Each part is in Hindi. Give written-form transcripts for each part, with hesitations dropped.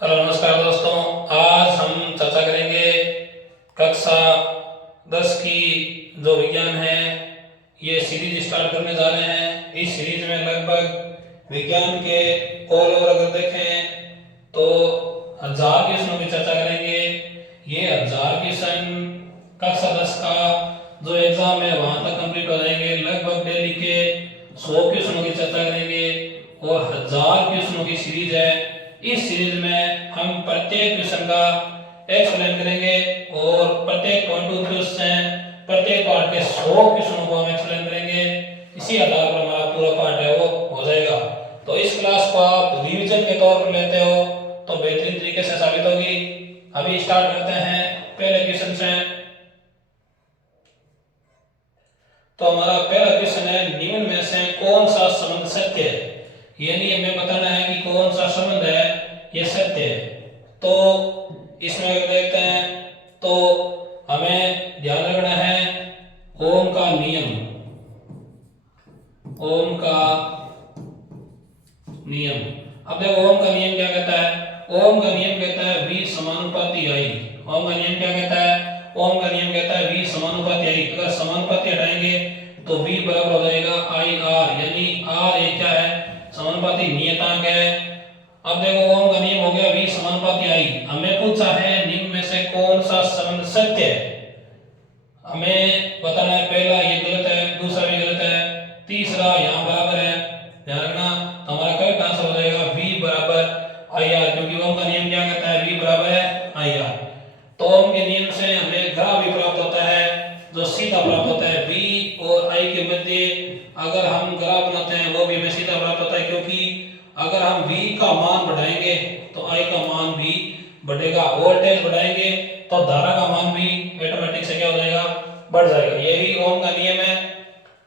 हेलो नमस्कार दोस्तों। आज हम चर्चा करेंगे कक्षा 10 की जो विज्ञान है ये सीरीज स्टार्ट करने जा रहे हैं। इस सीरीज में लगभग विज्ञान के ऑल ओवर अगर देखें तो 1000 क्वेश्चनों की चर्चा करेंगे। ये 1000 क्वेश्चन कक्षा 10 का जो एग्जाम है वहां तक कंप्लीट हो जाएंगे। लगभग डेली के 100 क्वेश्चनों की चर्चा करेंगे और 1000 क्वेश्चनों की सीरीज है। इस सीरीज में हम प्रत्येक क्वेश्चन का एक्सप्लेन करेंगे और प्रत्येक पॉइंट ऑफ व्यू से प्रत्येक पार्ट के 100 क्वेश्चनों को हम एक्सप्लेन करेंगे। इसी आधार पर हमारा पूरा पार्ट है वो हो जाएगा। तो इस क्लास को आप रिवीजन के तौर पर लेते हो तो बेहतरीन तरीके से साबित होगी। अभी स्टार्ट करते हैं पहले क्वेश्चन से। तो हमारा पहला क्वेश्चन है, निम्न में से कौन सा संबंध सत्य है? यानी हमें बताना है कि कौन सा संबंध है ये सत्य है। तो इसमें अगर देखते हैं तो हमें ध्यान रखना है ओम का नियम। ओम का नियम, अब देखो ओम का नियम क्या कहता है। ओम का नियम कहता है V समानुपाती I। ओम का नियम क्या कहता है? ओम का नियम कहता है V समानुपाती I। अगर समानुपाती हटाएंगे तो V बराबर हो जाएगा IR, यानी R ये क्या है? समानुपाती नियतांक है। अब देखो ओम का नियम हो गया V समानुपाती I। हमें पूछा है निम्न में से कौन सा संबंध सत्य है। हमें बताना है पहला ये गलत है, दूसरा भी गलत है, तीसरा यहाँ बराबर है। ध्यान रखना, तो हमारा करेक्ट आंसर हो जाएगा V बराबर IR, क्योंकि ओम का नियम क्या कहता है? V बराबर है IR। तो ओम के नियम से हमें ग्राफ भी प्राप्त होता है जो सीधा प्राप्त होता है। V और I के मध्य अगर हम ग्राफ बनाते हैं वो भी हमें सीधा प्राप्त होता है, क्योंकि अगर हम V का मान बढ़ाएंगे तो I का मान भी बढ़ेगा। वोल्टेज बढ़ाएंगे तो धारा का मान भी ऑटोमेटिक से क्या हो जाएगा? बढ़ जाएगा। यही ओम का नियम है।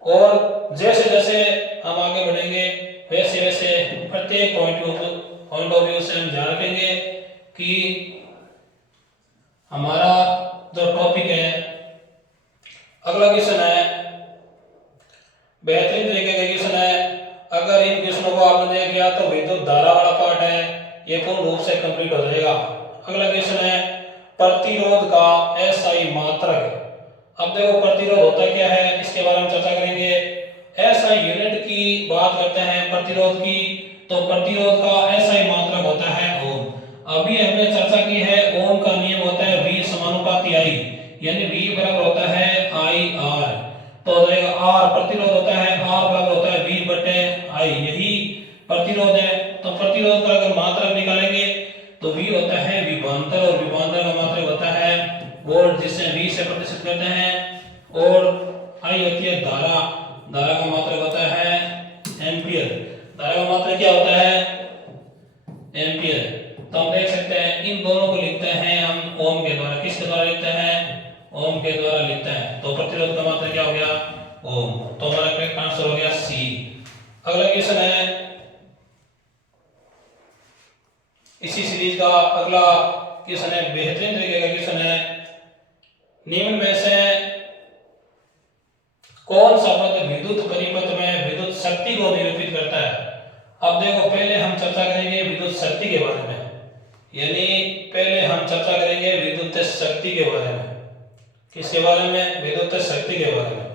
और जैसे जैसे हम आगे बढ़ेंगे वैसे वैसे प्रत्येक पॉइंट ऑफ व्यू से हम ध्यान रखेंगे कि हमारा जो टॉपिक है। अगला क्वेश्चन है, बेहतरीन तरीके का क्वेश्चन है। अगर इन क्वेश्चनों को आपने देख लिया तो विद्युत धारा वाला पार्ट है ये पूर्ण रूप से कंप्लीट हो जाएगा। अगला क्वेश्चन है, प्रतिरोध का SI मात्रक। अब देखो प्रतिरोध होता क्या है इसके बारे में चर्चा करेंगे। SI यूनिट की बात करते हैं प्रतिरोध की, तो प्रतिरोध का SI मात्रक होता है ओम। अभी हमने चर्चा की है ओम का नियम होता है V समानुपाती I, यानी V बराबर होता है IR। तो हो जाएगा R प्रतिरोध होता है, R बराबर होता है V बटे I, यही प्रतिरोध है। तो प्रतिरोध का अगर मात्रक निकालेंगे तो V होता है विभवांतर और विभवांतर का मात्रक होता है वोल्ट, जिसे V से प्रतिशत करते हैं। और I होती है धारा, धारा का मात्रक होता है एम्पियर। धारा का मात्रक क्या होता है? एम्पियर। तो हम देख सकते हैं इन दोनों को लिखते हैं हम ओम के द्वारा। किसके द्वारा लिखते हैं? ओम के द्वारा लिखते हैं। तो प्रतिरोध का मात्रक क्या हो गया? ओम। तो हमारा करेक्ट आंसर हो गया C। अगला क्वेश्चन है, इसी सीरीज का अगला क्वेश्चन है, बेहतरीन तरीके का क्वेश्चन है, निम्न में से कौन सा पद विद्युत परिपथ में विद्युत शक्ति को निरूपित करता है? अब देखो पहले हम चर्चा करेंगे विद्युत शक्ति के बारे में, यानी पहले हम चर्चा करेंगे विद्युत शक्ति के बारे में। किसके बारे में? विद्युत शक्ति के बारे में।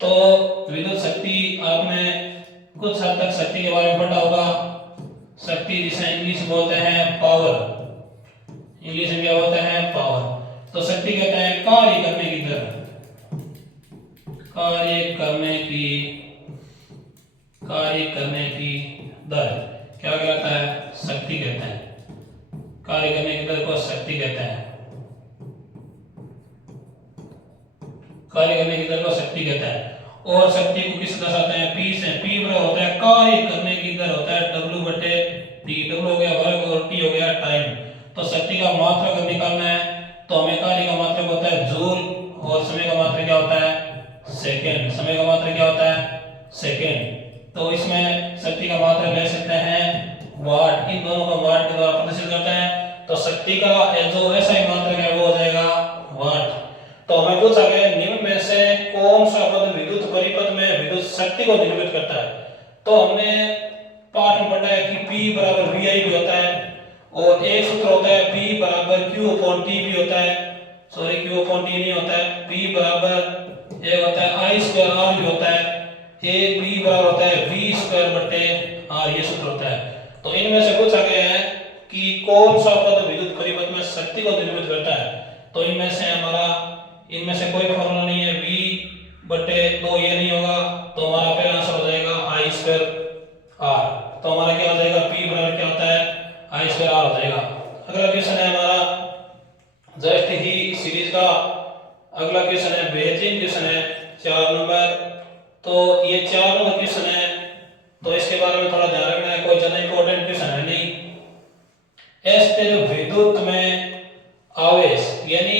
तो विद्युत शक्ति आपने कुछ हद तक शक्ति के बारे में पढ़ा होगा। शक्ति जिसे इंग्लिश बोलते हैं पावर, इंग्लिश में क्या बोलते हैं? पावर। तो शक्ति कहते हैं कार्य करने की दर, कार्य करने की दर क्या कहलाता है? शक्ति कहते हैं। कार्य करने की दर को शक्ति कहते हैं। कार्य करने की दर को शक्ति कहते हैं। और शक्ति को किस दर्शाते हैं? P से। P बराबर होता है कार्य करने की दर होता है W बटे T। W हो गया वर्ग और T हो गया टाइम। तो शक्ति का मात्रक अगर निकालना है तो हमें कार्य का मात्रक होता है जूल और समय का मात्रक क्या होता है? सेकेंड। समय का मात्रक क्या होता है? सेकेंड। तो इसमें शक्ति का मात्रक ले सकते हैं वाट। इन दोनों को वाट के द्वारा प्रदर्शित करते हैं। तो शक्ति का जो SI मात्रक है वो हो जाएगा वाट। तो हमें पूछा गया निम्न में से कौन सा पद विद्युत परिपथ में विद्युत शक्ति को निरूपित करता है? तो हमने पाठ में पढ़ा है कि P बराबर VI भी होता है और एक सूत्र होता है P बराबर Q अपॉन T भी होता है, सॉरी Q अपॉन T नहीं होता है, P बराबर एक होता है I स्क्वायर R भी होता है, एक P बराबर होता है V स्क्वायर बटे R, ये सूत्र होता है। तो इनमें से पूछा गया है कि कौन सा पद विद्युत परिपथ में शक्ति को निर्मित करता है। तो इनमें से हमारा इनमें से कोई फॉर्मूला नहीं है, V बटे 2 ये नहीं होगा, तो हमारा पहला आंसर हो जाएगा I स्क्वायर R। तो हमारा क्या हो जाएगा, P बराबर क्या होता है I स्क्वायर R हो जाएगा। अगला क्वेश्चन है हमारा जस्ट ही सीरीज का अगला क्वेश्चन है, बेहतरीन क्वेश्चन है 4 नंबर। तो ये 4 नंबर क्वेश्चन है, तो इसके बारे में थोड़ा ध्यान रखना है, कोई ज्यादा इंपॉर्टेंट क्वेश्चन है नहीं। स्थिर विद्युत में आवेश, यानी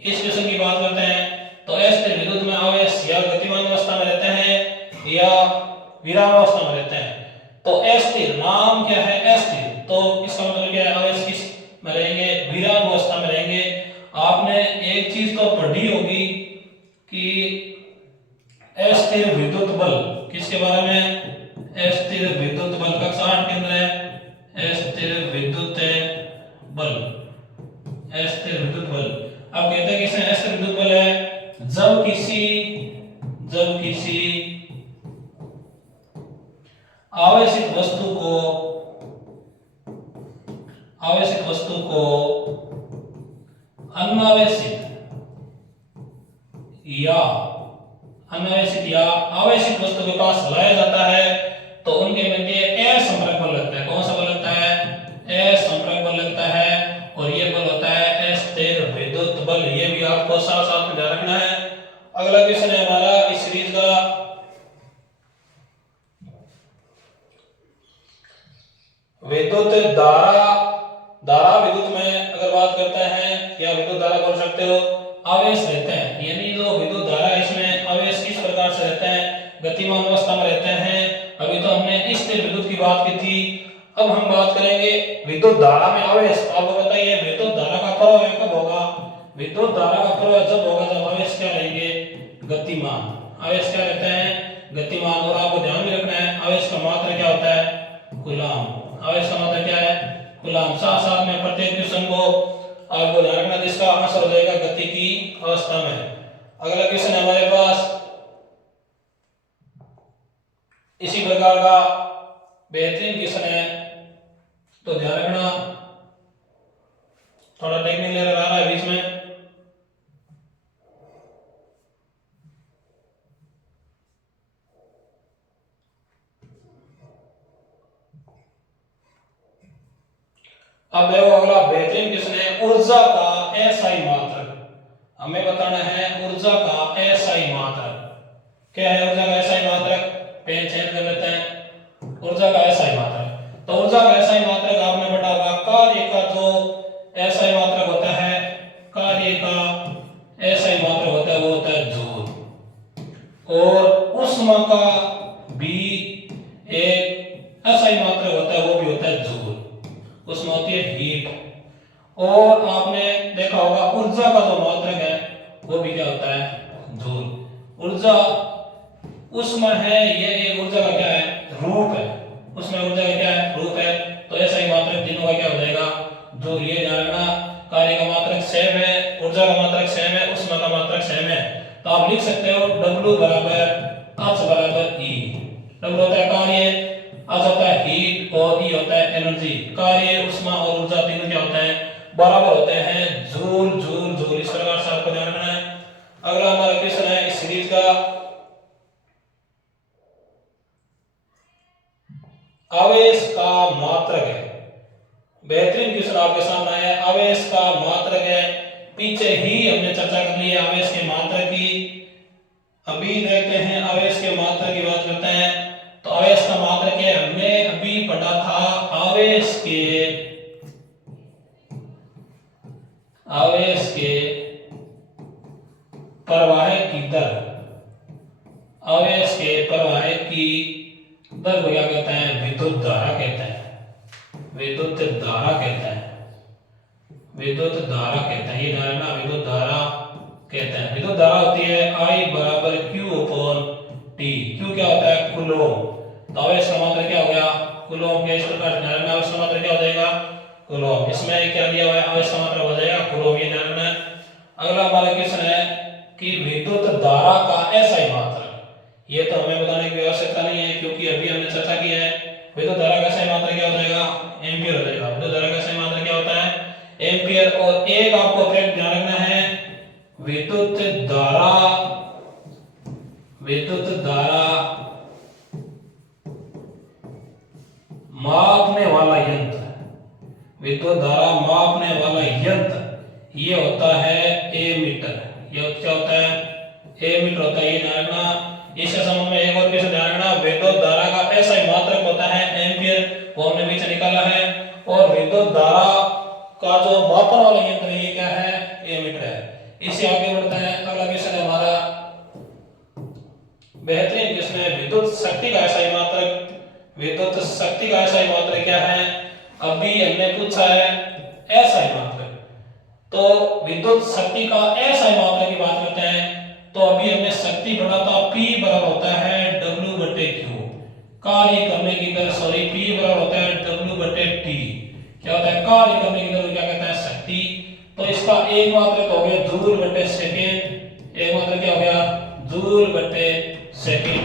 इस क्वेश्चन की बात करते हैं तो स्थिर विद्युत में आवेश या गतिमान अवस्था में रहते हैं या विराम अवस्था में रहते हैं। तो स्थिर नाम क्या है स्थिर, तो इसका मतलब क्या है, आवेश किस में रहेंगे, विराम अवस्था में रहेंगे। आपने एक चीज तो पढ़ी होगी कि अस्थिर विद्युत बल, किसके बारे में, अस्थिर विद्युत बल, कक्षा 8 के अंदर है अस्थिर विद्युत बल, अस्थिर विद्युत बल। अब कहते हैं किसमें अस्थिर विद्युत बल है, जब किसी आवेशित वस्तु को अनावेशित या आवेशित वस्तु के पास लाया जाता है तो उनके मध्य असंपर्क बल लगता है। कौन सा बल लगता है, असंपर्क बल लगता है, और ये बल होता है अस्थिर विद्युत बल। ये भी आपको साथ साथ में ध्यान रखना है। अगला क्वेश्चन है हमारा इस सीरीज का, विद्युत धारा विद्युत में अगर बात करते हैं या विद्युत धारा बोल सकते हो, आवेश रहते हैं, यानी जो विद्युत धारा है इसमें आवेश किस प्रकार से रहते हैं, गतिमान अवस्था में रहते हैं। अभी तो हमने स्थिर विद्युत की बात की थी, अब हम बात करेंगे विद्युत धारा में आवेश। आपको बताइए विद्युत धारा का प्रवाह कब होगा, विद्युत धारा का प्रवाह जब होगा जब आवेश क्या रहेंगे, गतिमान। आवेश क्या रहते हैं, गतिमान। और आपको ध्यान में रखना है आवेश का मात्रा क्या होता है, कूलम। आवेश का मात्रा क्या है, कूलम। साथ साथ में प्रत्येक क्वेश्चन को आपको ध्यान रखना जिसका आंसर हो जाएगा गति की अवस्था में। अगला क्वेश्चन है हमारे पास इसी प्रकार का बेहतरीन क्वेश्चन है, तो ध्यान रखना, थोड़ा टेक्निकल एरर आ रहा है बीच में। अब देखो अगला बेहतरीन क्वेश्चन है, ऊर्जा का एसआई मात्रक। हमें बताना है ऊर्जा का एसआई मात्रक क्या है, ऊर्जा का एसआई मात्रक, पेन चेंज कर लेते हैं। ऊर्जा का एसआई मात्रक, तो ऊर्जा का एसआई मात्रक आपने पढ़ा होगा, कार्य का जो एसआई मात्रक होता है, कार्य का एसआई मात्रक होता है वो होता है जूल, और ऊष्मा का भी एक एसआई मात्रक होता है वो भी होता है जूल, उसमें होती है हीट। और आपने देखा होगा ऊर्जा का जो मात्रक है वो भी क्या होता है, जूल। ऊर्जा उसमें है, ये एक ऊर्जा का क्या है, रूप है, उसमें ऊर्जा का क्या है, रूप है। तो ऐसा ही मात्रक तीनों का क्या हो जाएगा, जूल। ये ध्यान रखना, कार्य का मात्रक सेम है, ऊर्जा का मात्रक सेम है, ऊष्मा का मात्रक सेम है। तो आप लिख सकते हो W बराबर H बराबर E। W होता है कार्य, H होता है हीट, और E होता है एनर्जी। कार्य, ऊष्मा और ऊर्जा तीनों क्या होते हैं, बराबर होते हैं, जूल जूल जूल। इस प्रकार से आपको ध्यान रखना है। अगला हमारा क्वेश्चन है इस सीरीज का, आवेश का मात्रक है। बेहतरीन क्वेश्चन आपके सामने है, आवेश का मात्रक है। पीछे ही हमने चर्चा कर ली है आवेश के मात्रक की, अभी देखते हैं आवेश के मात्रक की बात करते हैं। तो आवेश का मात्रक है, हमने अभी पढ़ा था आवेश के प्रवाह की दर, आवेश के प्रवाह की दर को क्या कहते हैं, विद्युत धारा कहते हैं, विद्युत धारा कहते हैं, विद्युत धारा कहते हैं। ये धारा विद्युत धारा कहते हैं। विद्युत धारा होती है I बराबर Q अपॉन T। Q क्या होता है, कूलम। तो आवेश का मात्रक क्या हो गया, कूलम के। इस प्रकार से आवेश का मात्रक क्या हो जाएगा, कूलम। इसमें क्या दिया हुआ है, आवेश का मात्रक हो जाएगा कूलम, ये ध्यान रखना है। अगला हमारा क्वेश्चन है कि विद्युत धारा का एसआई मात्रक। ये तो हमें बताने की आवश्यकता नहीं है क्योंकि अभी हमने चर्चा की है। विद्युत धारा का एसआई मात्रक क्या हो जाएगा, एम्पियर हो जाएगा। विद्युत धारा का एसआई मात्रक क्या होता है, एम्पियर। और एक आपको फैक्ट ध्यान रखना है, विद्युत धारा मापने वाला यंत्र, विद्युत धारा मापने वाला यंत्र ये होता है एमीटर। ये क्या होता है, एमीटर होता है, ये ध्यान रखना। इसके संबंध में एक और क्वेश्चन ध्यान रखना, विद्युत धारा का एसआई मात्रक होता है एम्पियर, वो हमने बीच निकाला है। और विद्युत धारा का जो मापन वाला यंत्र है ये क्या है, एमीटर है। इससे आगे बढ़ते हैं, अगला क्वेश्चन है हमारा बेहतरीन क्वेश्चन है, विद्युत शक्ति का एसआई मात्रक। विद्युत शक्ति का एसआई मात्रक क्या है, अभी हमने पूछा है एसआई मात्रक, तो विद्युत शक्ति का एसआई मात्रक की बात करते हैं। तो अभी हमने शक्ति पढ़ा था, P बराबर होता है W/Q, कार्य करने की दर, सॉरी P बराबर होता है W/T। क्या होता है, कार्य करने की दर को क्या कहते हैं, शक्ति। तो इसका एक मात्रक हो गया जूल/सेकंड, एक मात्रक क्या हो गया, जूल/सेकंड।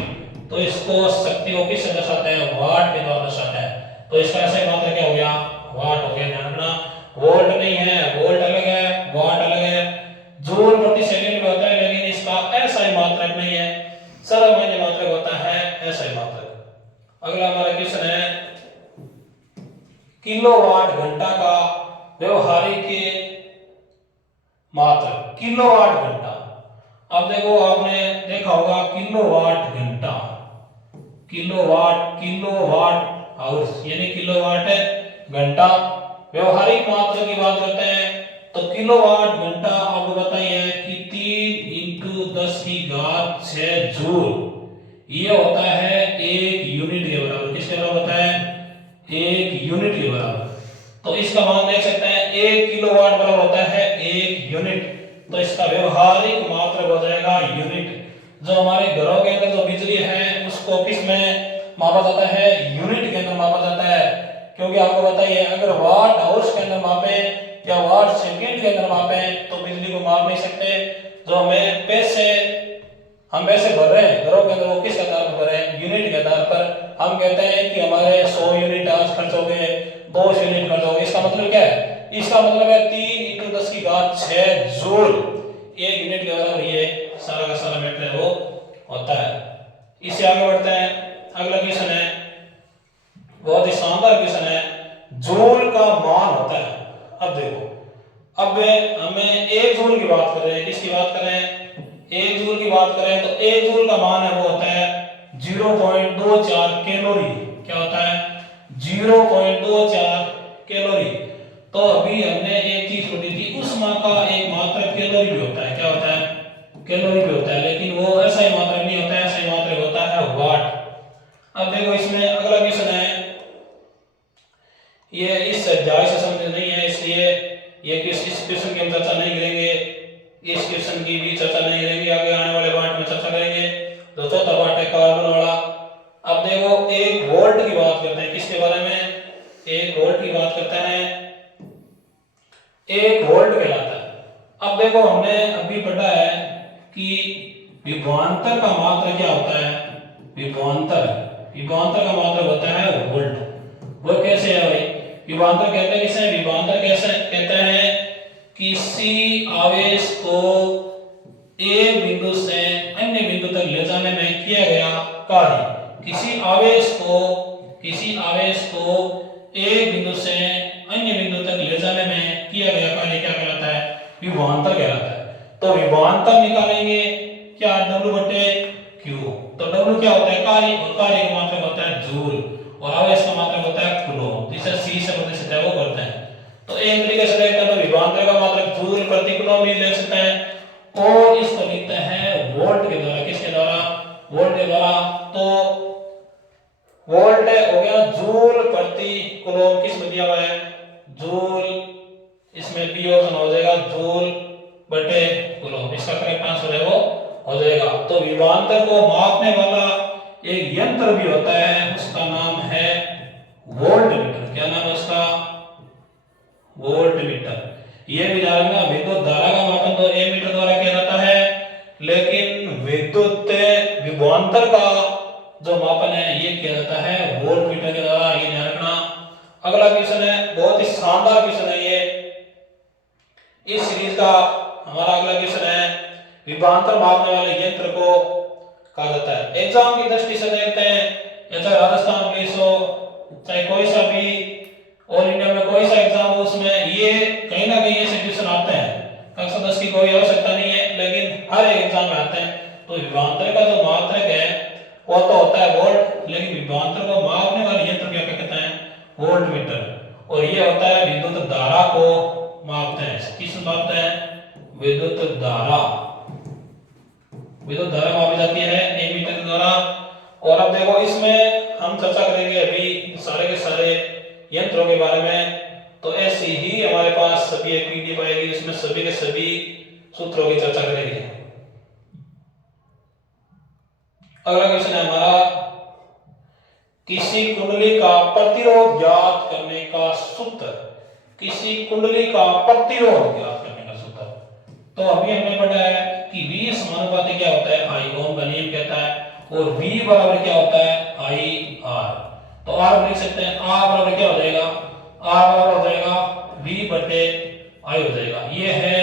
तो इसको शक्ति को किससे दर्शाते हैं, वाट के द्वारा दर्शाते हैं। तो इसका ऐसा मात्रक क्या हो गया, वाट हो गया। ध्यान रखना, वोल्ट नहीं है, वोल्ट अलग है, वाट अलग है। जूल प्रति सेकंड में होता है, लेकिन इसका एसआई मात्रक नहीं है, सर्वमान्य मात्रक होता है एसआई मात्रक। अगला हमारा क्वेश्चन है, किलोवाट घंटा का व्यवहारिक मात्रक, किलोवाट घंटा। अब देखो, आपने देखा होगा किलोवाट घंटा, किलोवाट आवर्स यानी किलोवाट घंटा। व्यवहारिक मात्रा की बात करते हैं तो किलोवाट घंटा आपको बताइए कि 3 × 10⁶ जूल ये होता है 1 यूनिट के बराबर। किसके बराबर होता है, 1 यूनिट के बराबर। तो इसका मान देख सकते हैं, 1 किलोवाट बराबर होता है 1 यूनिट। तो इसका व्यवहारिक मात्रक हो जाएगा यूनिट। जो हमारे घरों के अंदर जो बिजली है उसको किस में मापा जाता है, यूनिट के अंदर मापा जाता है। क्योंकि आपको बताइए, अगर वाट आवर्स के अंदर मापे या वाट सेकंड के अंदर मापे तो बिजली को माप नहीं सकते। जो हमें हम पैसे भर रहे हैं घरों के अंदर, वो किस आधार पर भर रहे हैं, यूनिट के आधार पर। हम कहते हैं कि हमारे 100 यूनिट आज खर्च हो गए, 200 यूनिट खर्च हो गए। इसका मतलब क्या है, इसका मतलब है 3 × 10⁶ जूल 1 यूनिट के बराबर ये सारा का सारा मैटर है वो होता है। इससे आगे बढ़ते हैं, अगला क्वेश्चन है, बहुत ही शानदार क्वेश्चन है, जूल का मान होता है। अब देखो, अब हमें 1 जूल की बात कर रहे हैं, किसकी बात कर रहे हैं, 1 जूल की बात करें तो 1 जूल का मान है वो होता है 0.24 कैलोरी। क्या होता है, 0.24 कैलोरी। तो अभी हमने एक चीज पढ़ी थी, ऊष्मा का एक मात्रक कैलोरी भी होता है। क्या होता है, कैलोरी भी होता है, लेकिन वो ऐसा ही मात्रक नहीं होता है, ऐसा ही मात्रक होता है वाट। अब देखो, इसमें अगला क्वेश्चन है, ये इस अध्याय से संबंधित नहीं है, इसलिए ये इस क्वेश्चन की हम चर्चा नहीं करेंगे, इस क्वेश्चन की भी चर्चा नहीं करेंगे, आगे आने वाले पार्ट में चर्चा करेंगे। तो चौथा पार्ट है कार्बन वाला। अब देखो, 1 वोल्ट की बात करते हैं, किसके बारे में, 1 वोल्ट की बात करते हैं, 1 वोल्ट कहलाता है। अब देखो, हमने अभी पढ़ा है कि विभवांतर का मात्रक क्या होता है, विभवांतर का मात्रक होता है वोल्ट। वो कैसे है भाई, विभवांतर कहते हैं किसे, विभवांतर कैसे कहते हैं, किसी आवेश को एक बिंदु से अन्य बिंदु तक ले जाने में किया गया कार्य। किसी आवेश को एक बिंदु से अन्य बिंदु तक ले जाने में किया गया कार्य क्या कहलाता है, विभवांतर कहलाता है। तो विभवांतर निकालेंगे क्या, W/Q। तो W क्या होता है, कार्य, और कार्य का मात्रक होता है जूल, और आवेश का मात्रक होता है कूलम। जिसे C से प्रदर्शित है वो करते हैं। तो एक तरीके से देखते हैं तो विभवांतर का मात्रक जूल प्रति कूलम भी ले सकते हैं, और इसको लिखते हैं वोल्ट के द्वारा। किसके द्वारा, वोल्ट के द्वारा। तो वोल्ट हो गया जूल प्रति कूलम, किस में दिया हुआ है, जूल, इसमें बी ऑप्शन हो जाएगा जूल/कूलम। इसका करेक्ट आंसर है वो हो जाएगा। तो विभवांतर को मापने वाला एक यंत्र भी होता है, उसका नाम है वोल्टमीटर। क्या नाम है उसका, वोल्ट मीटर। ये भी ध्यान रखना, विद्युत धारा का मापन तो एमीटर द्वारा किया जाता है, लेकिन विद्युत विभवांतर का जो मापन है ये किया जाता है वोल्ट मीटर के द्वारा, ये ध्यान रखना। अगला क्वेश्चन है, बहुत ही शानदार क्वेश्चन है ये इस सीरीज का। हमारा अगला क्वेश्चन है, विभवांतर मापने वाले यंत्र को कहा जाता है। एग्जाम की दृष्टि से देखते हैं, चाहे राजस्थान पुलिस हो, चाहे कोई सा भी ऑल इंडिया में कोई सा एग्जाम हो, उसमें ये कहीं ना कहीं ऐसे क्वेश्चन आते हैं। कक्षा 10 की कोई आवश्यकता नहीं है, लेकिन हर एक एग्जाम में आते हैं। तो विभवांतर का जो मात्रक है वो तो होता है वोल्ट, लेकिन विभवांतर को मापने वाले यंत्र क्या कहते हैं, वोल्ट मीटर। और ये होता है विद्युत धारा को मापते हैं। किस मापते हैं, विद्युत धारा। विद्युत धारा मापी जाती है एमीटर के द्वारा। और अब देखो इसमें हम चर्चा करेंगे अभी सारे के सारे यंत्रों के बारे में। तो ऐसी ही हमारे पास सभी एक पीडीएफ आएगी, जिसमें सभी के सभी सूत्रों की चर्चा करेंगे। अगला क्वेश्चन है हमारा, किसी कुंडली का प्रतिरोध ज्ञात करने का सूत्र। किसी कुंडली का प्रतिरोध ज्ञात करने का सूत्र। तो अभी हमने पढ़ा है कि V समानुपाती क्या होता है, I ओम का नियम कहता है, और V बराबर क्या होता है, I R। तो R लिख सकते हैं, R बराबर क्या हो जाएगा, R बराबर हो जाएगा V बटे I हो जाएगा। ये है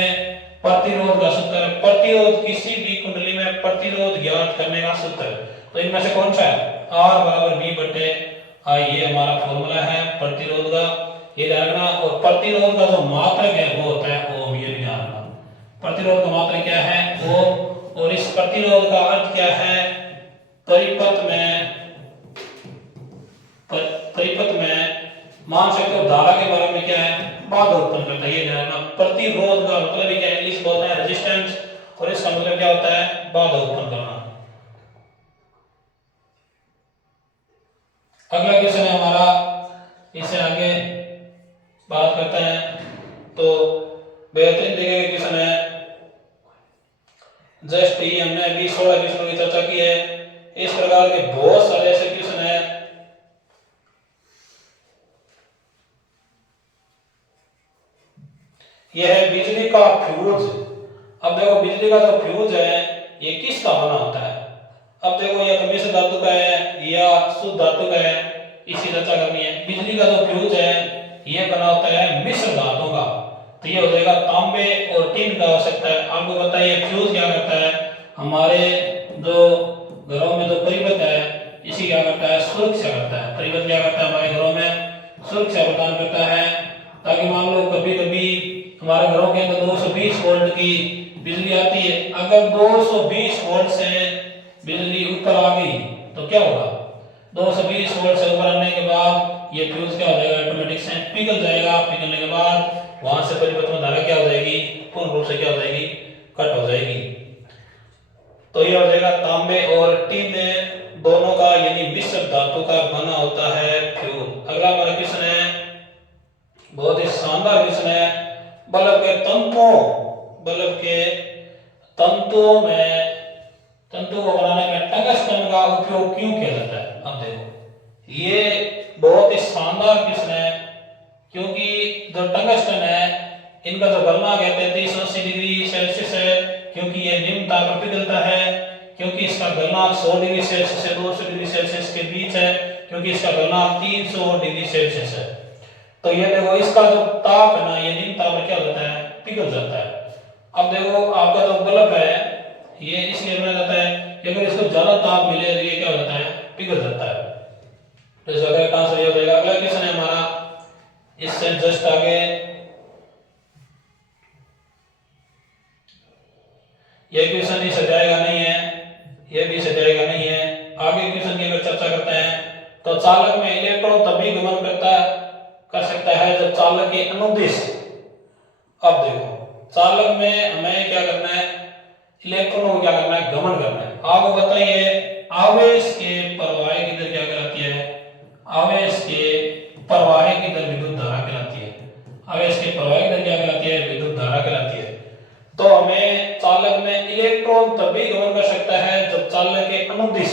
प्रतिरोध का सूत्र। प्रतिरोध, किसी भी कुंडली में प्रतिरोध ज्ञात करने का सूत्र। तो इनमें से कौन सा है, R बराबर V बटे I, ये हमारा फॉर्मूला है प्रतिरोध का, ये ध्यान रखना। और प्रतिरोध का जो मात्रक है वो होता है ओम, ये भी ध्यान रखना। प्रतिरोध का मात्रक क्या है, ओम। और इस प्रतिरोध का अर्थ क्या है, परिपथ में मान सकते हो धारा के बारे में क्या है, बाधा उत्पन्न करता है, ये ध्यान रखना। प्रतिरोध का मतलब क्या है, इंग्लिश बोलते हैं रेजिस्टेंस, और इसका मतलब क्या होता है, बाधा उत्पन्न करना। अगला क्वेश्चन है हमारा, इससे आगे बात करते हैं। तो बेहतरीन तरीके का क्वेश्चन है, जस्ट ही हमने अभी 16 क्वेश्चनों की चर्चा की है। इस प्रकार के बहुत सारे ऐसे क्वेश्चन है। यह है बिजली का फ्यूज। अब देखो बिजली का जो फ्यूज है ये किसका बना होता है। अब देखो या तो मिश्र धातु का है या शुद्ध धातु का है, इसी चर्चा करनी है। बिजली का जो फ्यूज है ये बना होता है मिश्र धातु का। तो ये हो जाएगा तांबे और टिन का हो सकता है। आपको पता है ये फ्यूज क्या करता है, हमारे जो घरों में जो परिपथ है इसी क्या करता है, सुरक्षा करता है। परिपथ क्या करता है, हमारे घरों में सुरक्षा प्रदान करता है, ताकि मान लो कभी कभी हमारे घरों के अंदर 220 वोल्ट की बिजली आती है। अगर 220 वोल्ट से बिजली ऊपर आ गई तो क्या होगा, 220 वोल्ट से ऊपर आने के बाद ये फ्यूज क्या हो जाएगा, ऑटोमेटिक से पिघल जाएगा। पिघलने के बाद वहां से परिपथ में धारा क्या हो जाएगी, पूर्ण रूप से क्या हो जाएगी, कट हो जाएगी। तो ये हो जाएगा तांबे और टिन दोनों का यानी मिश्र धातु का बना होता है फ्यूज। अगला हमारा क्वेश्चन है, बहुत ही शानदार क्वेश्चन है, बल्ब के तंतुओं में तंतु को बनाने में टंगस्टन का उपयोग क्यों किया जाता है। अब देखो ये बहुत ही शानदार क्वेश्चन है, क्योंकि जो टंगस्टन है इनका जो गलनांक है 3380 डिग्री सेल्सियस है, क्योंकि ये निम्न ताप पर पिघलता है, क्योंकि इसका गलनांक 100 डिग्री सेल्सियस से 200 डिग्री सेल्सियस के बीच है, क्योंकि इसका गलनांक 300 डिग्री सेल्सियस है। तो ये देखो इसका जो ताप है ना, ये निम्न ताप पर क्या होता है, पिघल जाता है। अब देखो आपका जो बल्ब है ये इसलिए बनाया जाता है कि अगर इसको ज्यादा ताप मिले तो ये क्या हो जाता है, पिघल जाता है। तो इसका करेक्ट आंसर ये हो जाएगा। अगला क्वेश्चन है हमारा, इससे जस्ट आगे ये क्वेश्चन ही सजाएगा नहीं है, ये भी सजाएगा नहीं है। आगे क्वेश्चन की अगर चर्चा करते हैं तो चालक में इलेक्ट्रॉन तभी गमन कर सकता है जब चालक के अनुदिश। अब देखो चालक में हमें क्या करना है, इलेक्ट्रॉनों को क्या करना है, गमन करना है। आपको बताइए आवेश के प्रवाह की दर क्या कहलाती है, आवेश के प्रवाह की दर विद्युत धारा कहलाती है। आवेश के प्रवाह की दर क्या कहलाती है, विद्युत धारा कहलाती है। तो हमें चालक में इलेक्ट्रॉन तभी गमन कर सकता है जब चालक के अनुदिश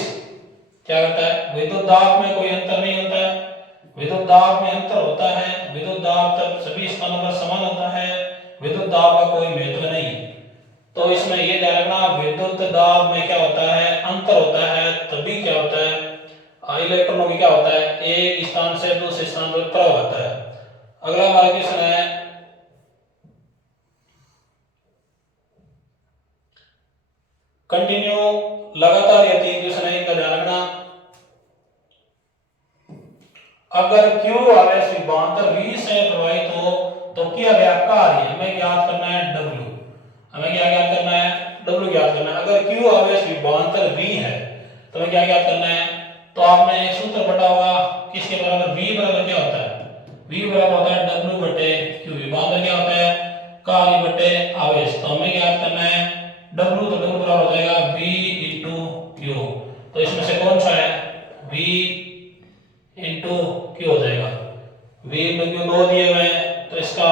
क्या करता है, विद्युत दाब में कोई अंतर नहीं होता है। विद्युत दाब में अंतर होता है, विद्युत दाब तब सभी स्थानों पर समान होता है, विद्युत दाब का कोई महत्व नहीं। तो इसमें ये ध्यान रखना, विद्युत दाब में क्या होता है, अंतर होता है, तभी क्या होता है इलेक्ट्रॉनों की क्या होता है, एक स्थान से दूसरे स्थान पर प्रवाह होता है। अगला हमारा क्वेश्चन है कंटिन्यू, लगातार या तीन क्वेश्चन है, इनका ध्यान रखना। अगर Q आवेश विभवांतर V से प्रवाहित हो तो किया गया कार्य हमें ज्ञात करना है W। हमें क्या ज्ञात करना है, W ज्ञात करना है। अगर Q आवेश विभवांतर V है तो हमें क्या ज्ञात करना है, तो आपने एक सूत्र पढ़ा होगा किसके बराबर, V बराबर क्या होता है, V बराबर होता है W बटे Q। विभवांतर क्या होता है, कार्य बटे आवेश। तो हमें ज्ञात करना है W, तो W बराबर हो जाएगा V into Q। तो इसमें से कौन सा है, V into Q हो जाएगा। V into Q दो दिए हुए हैं, तो इसका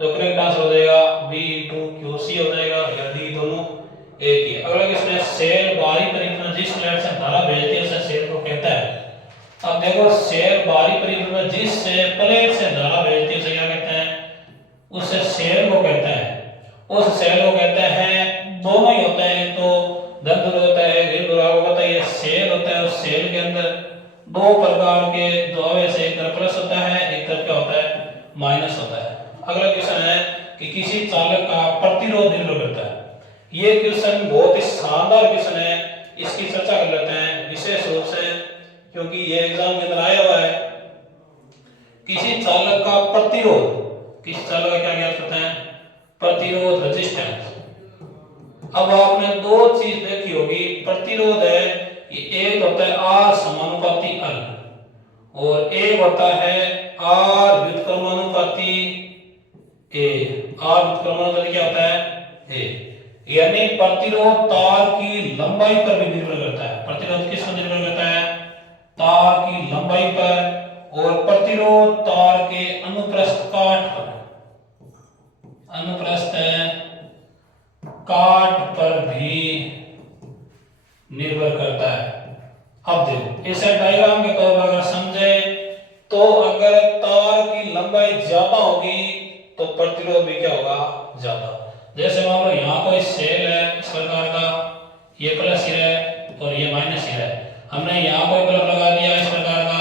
जो करेक्ट आंसर हो जाएगा V into QC हो जाएगा, या D दोनों एक ही। अगला क्वेश्चन है सेल बाहरी परिपथ जिस प्लेट से धारा भेजती है उसे सेल को कहता है। अब देखो सेल बाहरी परिपथ जिस से प्लेट से धारा भेजती है उसे क्या कहते हैं, उसे सेल को कहते हैं। उस सेल को कहते हैं, दोनों ही होते हैं, तो धन ध्रुव होता है, ऋण ध्रुव होता है, ये सेल होता है। उस सेल के अंदर दो प्रकार के जो आवेश, एक तरफ प्लस होता है, एक तरफ क्या होता है, माइनस होता है। अगला क्वेश्चन है कि किसी चालक का प्रतिरोध निर्भर करता है। ये क्वेश्चन बहुत ही शानदार क्वेश्चन है, इसकी चर्चा कर लेते हैं विशेष रूप से, क्योंकि ये एग्जाम के अंदर आया हुआ है। किसी चालक का प्रतिरोध, किसी चालक का क्या ज्ञात करते हैं, प्रतिरोध, रेजिस्टेंस। अब आपने दो चीज देखी होगी, प्रतिरोध है ये एक होता है R समानुपाती L, और एक होता है R व्युत्क्रमानुपाती A। R व्युत्क्रमानुपाती क्या होता है, A। यानी प्रतिरोध तार की लंबाई पर भी निर्भर करता है। प्रतिरोध किस पर निर्भर करता है, तार की लंबाई पर, और प्रतिरोध तार के अनुप्रस्थ काट पर, अनुप्रस्थ काट पर भी निर्भर करता है। अब देखो इसे डायग्राम के तौर पर अगर समझे तो अगर तार की लंबाई ज्यादा होगी तो प्रतिरोध भी क्या होगा, ज्यादा। जैसे मान लो यहाँ कोई सेल है इस प्रकार का, ये प्लस सिरा है और ये माइनस सिरा है, हमने यहाँ कोई बल्ब लगा दिया इस प्रकार का,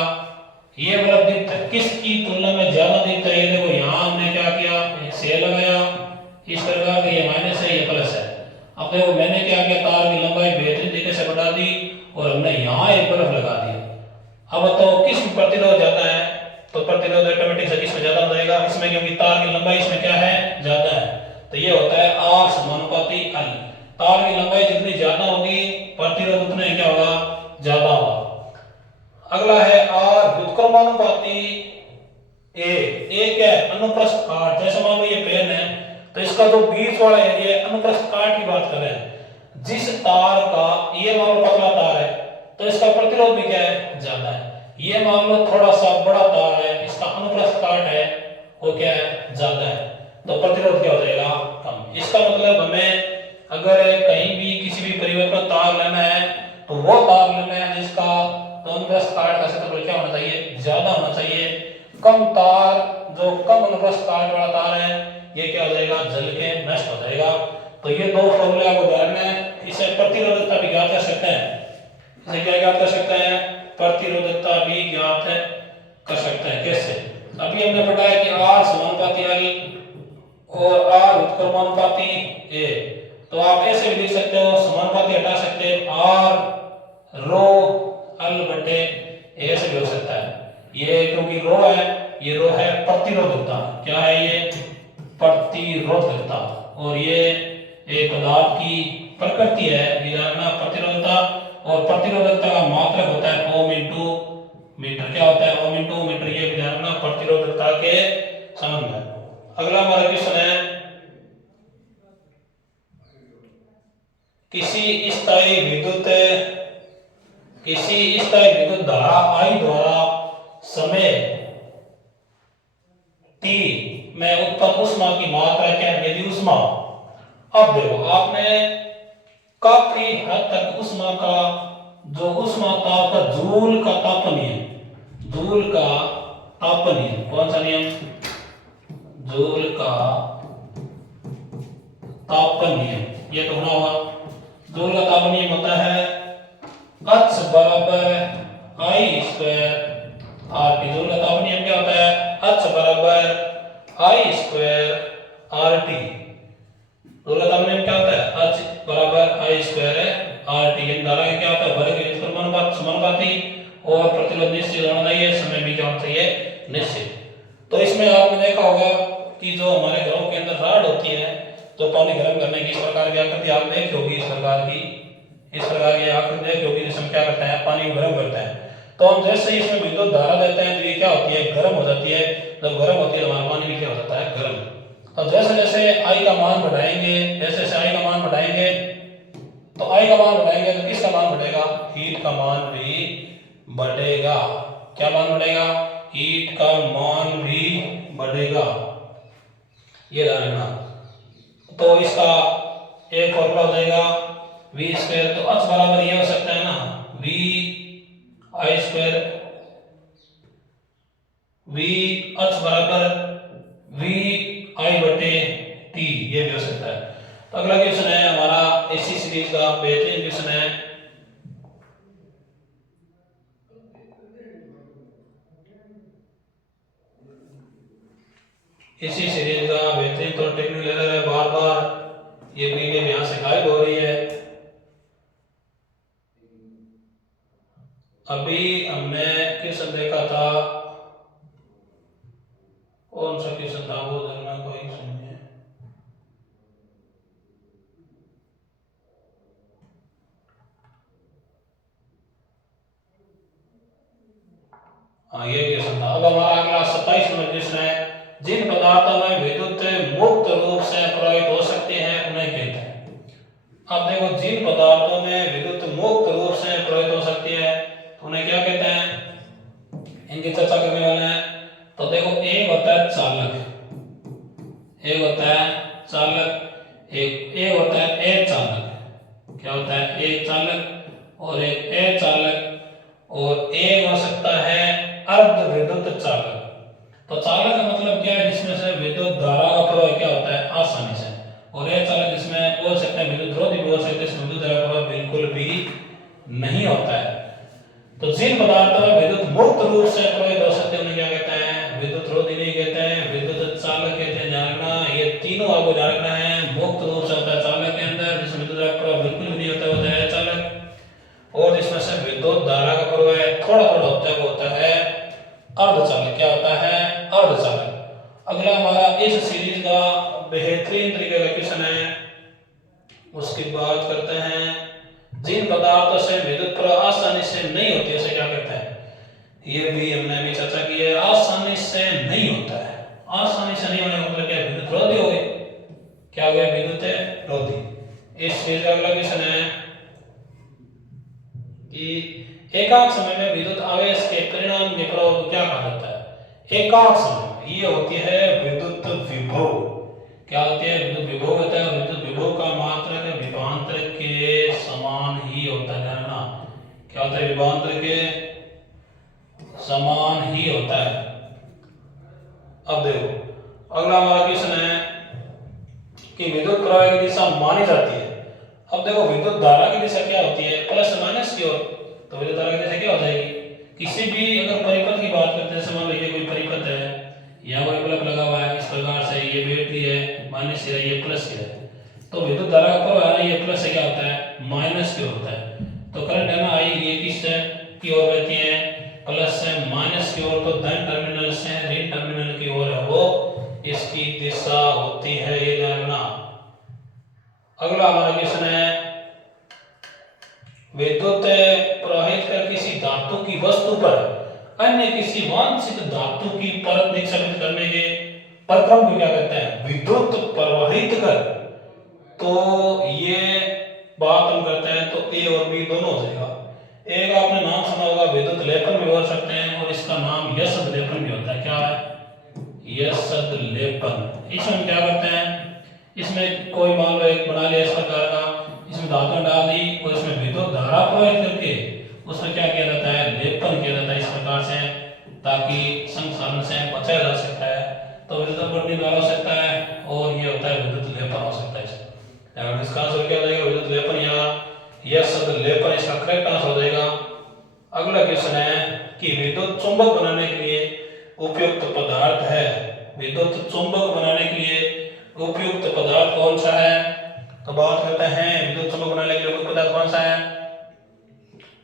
ये बल्ब दिखता किसकी तुलना में ज्यादा दिखता है, ये देखो यहाँ हमने क्या किया, एक सेल लगाया इस प्रकार का, ये माइनस है ये प्लस है। अब देखो मैंने क्या किया, तार की लंबाई बेहतरीन तरीके से बढ़ा दी और हमने यहाँ एक बल्ब लगा दिया। अब बताओ किस में प्रतिरोध ज्यादा है, तो प्रतिरोध ऑटोमेटिक से किसमें ज्यादा हो जाएगा, इसमें, क्योंकि तार की लंबाई इसमें क्या है, ज्यादा है। तो ये होता है R समानुपाती L। तार की लंबाई जितनी ज्यादा होगी प्रतिरोध उतना ही क्या होगा, ज्यादा होगा। अगला है R व्युत्क्रमानुपाती A। A क्या है, अनुप्रस्थ काट। जैसे मान लो ये पेन है तो इसका जो बीच वाला एरिया अनुप्रस्थ काट की बात कर रहे हैं। जिस तार का, ये मान लो पतला तार है तो इसका प्रतिरोध भी क्या है, ज्यादा है। ये मान लो थोड़ा सा बड़ा तार है, इसका अनुप्रस्थ काट है वो क्या है, ज्यादा है, तो प्रतिरोध क्या हो जाएगा, कम। इसका मतलब हमें अगर कहीं भी किसी भी परिवर्तन पर तार लेना है तो वो तार लेना है जिसका अनुप्रस्थ काट का क्षेत्रफल क्या होना चाहिए, ज्यादा होना चाहिए। कम तार, जो कम अनुप्रस्थ काट वाला तार है, ये क्या हो जाएगा, जल के नष्ट हो जाएगा। तो ये दो फॉर्मूले आपको ध्यान में, इसे प्रतिरोधकता भी ज्ञात कर सकते हैं। इसे क्या ज्ञात कर सकते हैं, प्रतिरोधकता भी ज्ञात कर सकते हैं। कैसे, अभी हमने पढ़ा है कि R समानुपाती L और R व्युत्क्रमानुपाती A। तो आप ऐसे भी लिख सकते हो, समानुपाती हटा सकते हो, R रो L बटे A ऐसे भी हो सकता है। ये क्योंकि रो है, ये रो है प्रतिरोधकता, क्या है ये, प्रतिरोधकता, और ये एक पदार्थ की प्रकृति है, प्रतिरोधकता। और प्रतिरोधकता का मात्रक होता है ओम इंटू मीटर। क्या होता है, ओम इंटू मीटर। ये ध्यान रखना प्रतिरोधकता के संबंध में। अगला हमारा क्वेश्चन है, किसी स्थायी विद्युत धारा I द्वारा समय t में उत्पन्न ऊष्मा की मात्रा क्या है, यदि ऊष्मा। अब देखो आपने काफी हद तक ऊष्मा का, जो ऊष्मा ताप का जूल का ताप नियम, जूल का ताप नियम, कौन सा नियम, जूल का तापन नियम, ये तो होना होगा। जूल का तापन नियम होता है H बराबर I स्क्वायर RT। जूल का तापन नियम क्या होता है? H बराबर I स्क्वायर RT। जूल का तापन नियम क्या होता है? H बराबर I स्क्वायर RT। इन धारा का क्या होता है? वर्ग के समानुपाती और प्रतिरोध निश्चित होना चाहिए, समय भी क्या होना चाहिए? निश्चित। तो इसमें आपने देखा होगा कि जो हमारे घरों के अंदर राड होती है तो पानी गर्म करने की इस प्रकार की आकृति आप देखी होगी, इस प्रकार की आकृति देखी होगी जिसमें क्या करता है? पानी को गर्म करता है। तो हम जैसे ही इसमें विद्युत धारा देते हैं तो ये क्या होती है? गर्म हो जाती है। जब गर्म होती है तो हमारा पानी भी क्या हो जाता है? गर्म। तो जैसे जैसे आई का मान बढ़ाएंगे, जैसे जैसे आई का मान बढ़ाएंगे तो आई का मान बढ़ाएंगे तो किसका मान बढ़ेगा? हीट का मान भी बढ़ेगा। क्या मान बढ़ेगा? हीट का मान भी बढ़ेगा, ये ध्यान रखना। तो इसका एक फॉर्मूला हो जाएगा v स्क्वायर। तो h बराबर ये हो सकता है ना, v i square, v h बराबर v i बटे t, ये भी हो सकता है। तो अगला क्वेश्चन है हमारा इसी सीरीज का बेहतरीन क्वेश्चन है। इसी सीरीज का बेहतरीन तो टेक्निकल एरर है, बार बार ये वीडियो यहाँ से गायब हो रही है। अभी हमने क्वेश्चन देखा था, कौन सा क्वेश्चन था वो देखना, कोई सुनिए। हाँ, ये क्वेश्चन था। अब हमारा अगला 27 नंबर क्वेश्चन है, जिन पदार्थों में विद्युत मुक्त रूप से प्रवाहित हो सकते हैं उन्हें कहते हैं। अब देखो, जिन पदार्थों में विद्युत मुक्त रूप से प्रवाहित हो सकती है तो उन्हें क्या कहते हैं, इनकी चर्चा करने वाले हैं। तो देखो, एक होता है चालक, एक होता है चालक, एक होता है अचालक। क्या होता है? एक चालक और एक अचालक, और एक हो सकता है अर्ध विद्युत चालक। तो चालक का मतलब क्या है? जिसमें से विद्युत धारा का प्रवाह क्या होता है? आसानी से। और यह चालक जिसमें बोल सकते हैं विद्युत रोधी भी बोल सकते हैं, इसमें विद्युत धारा का प्रवाह बिल्कुल भी नहीं होता है। तो जिन पदार्थों में विद्युत मुक्त रूप से प्रवाहित हो सकते हैं उन्हें क्या कहते हैं? विद्युत रोधी नहीं कहते हैं, विद्युत चालक कहते हैं। ध्यान रखना, ये तीनों आपको ध्यान रखना है। मुक्त रूप से होता है चालक के अंदर, जिसमें विद्युत धारा का प्रवाह बिल्कुल भी नहीं होता है, होता है चालक। और जिसमें से विद्युत धारा का प्रवाह थोड़ा थोड़ा होता है वो होता है अर्धचालक। क्या होता है? अर्धचालक। अगला हमारा इस सीरीज का बेहतरीन तरीके का क्वेश्चन है, उसकी बात करते हैं। जिन पदार्थों से विद्युत प्रवाह आसानी से नहीं होती है उसे क्या कहते हैं? ये भी हमने अभी चर्चा की है। आसानी से नहीं होता है, आसानी से नहीं होने का मतलब क्या? विद्युत रोधी हो गए। क्या हो गया? विद्युत रोधी। इस सीरीज का अगला क्वेश्चन है कि एकांक समय में विद्युत आवेश के परिणाम के प्रभाव को क्या कहा जाता है? एकांक समय में ये होती है विद्युत विभव। क्या होती है? विद्युत विभव होता है। विद्युत विभव का मात्रक विभवांतर के समान ही होता है। जानना क्या होता है? विभवांतर के समान ही होता है। अब देखो, अगला हमारा क्वेश्चन है कि विद्युत प्रवाह की दिशा मानी जाती है। अब देखो, विद्युत धारा की दिशा क्या होती है? प्लस से माइनस की ओर। तो विद्युत धारा की दिशा क्या हो जाएगी? किसी भी अगर परिपथ की बात करते हैं, मान लीजिए कोई परिपथ है, यहाँ कोई बल्ब लगा हुआ है, इस प्रकार से ये बैटरी है, माइनस है, ये प्लस है। तो विद्युत धारा का प्रवाह है ना, ये प्लस से क्या होता है? माइनस की ओर होता है। तो करंट है ना आई, ये किस की ओर बहती है? प्लस से माइनस की ओर। तो धन टर्मिनल से ऋण टर्मिनल की ओर है वो इसकी दिशा होती है, ये ध्यान रखना। अगला हमारा क्वेश्चन है, विद्युत प्रवाहित कर किसी धातु की वस्तु पर अन्य किसी वांछित धातु की परत निक्षेपित करने के प्रक्रम को क्या कहते हैं? विद्युत प्रवाहित कर। तो ये बात हम करते हैं तो ए और बी दोनों हो जाएगा। एक आपने नाम सुना होगा विद्युत लेपन भी बोल सकते हैं, और इसका नाम यशद लेपन भी होता है। क्या है? यशद लेपन। इसमें क्या करते हैं? इसमें कोई मान लो एक बना लिया इस प्रकार का, इसमें धातु डाल दी और इसमें विद्युत धारा प्रवाहित करके उसमें क्या किया जाता है? लेपन किया जाता है इस प्रकार से, ताकि संसाधन से बचाया जा सकता है। तो विद्युत बंदी द्वारा हो सकता है और ये होता है विद्युत लेपन हो सकता है। इसका आंसर क्या हो जाएगा? विद्युत लेपन या यह शब्द लेपन इसका करेक्ट आंसर हो जाएगा। अगला क्वेश्चन है कि विद्युत चुंबक बनाने के लिए उपयुक्त पदार्थ है। विद्युत चुंबक बनाने के लिए उपयुक्त पदार्थ कौन सा है? तो बात करते हैं विद्युत चुंबक बनाने के लिए उपयुक्त पदार्थ कौन सा है।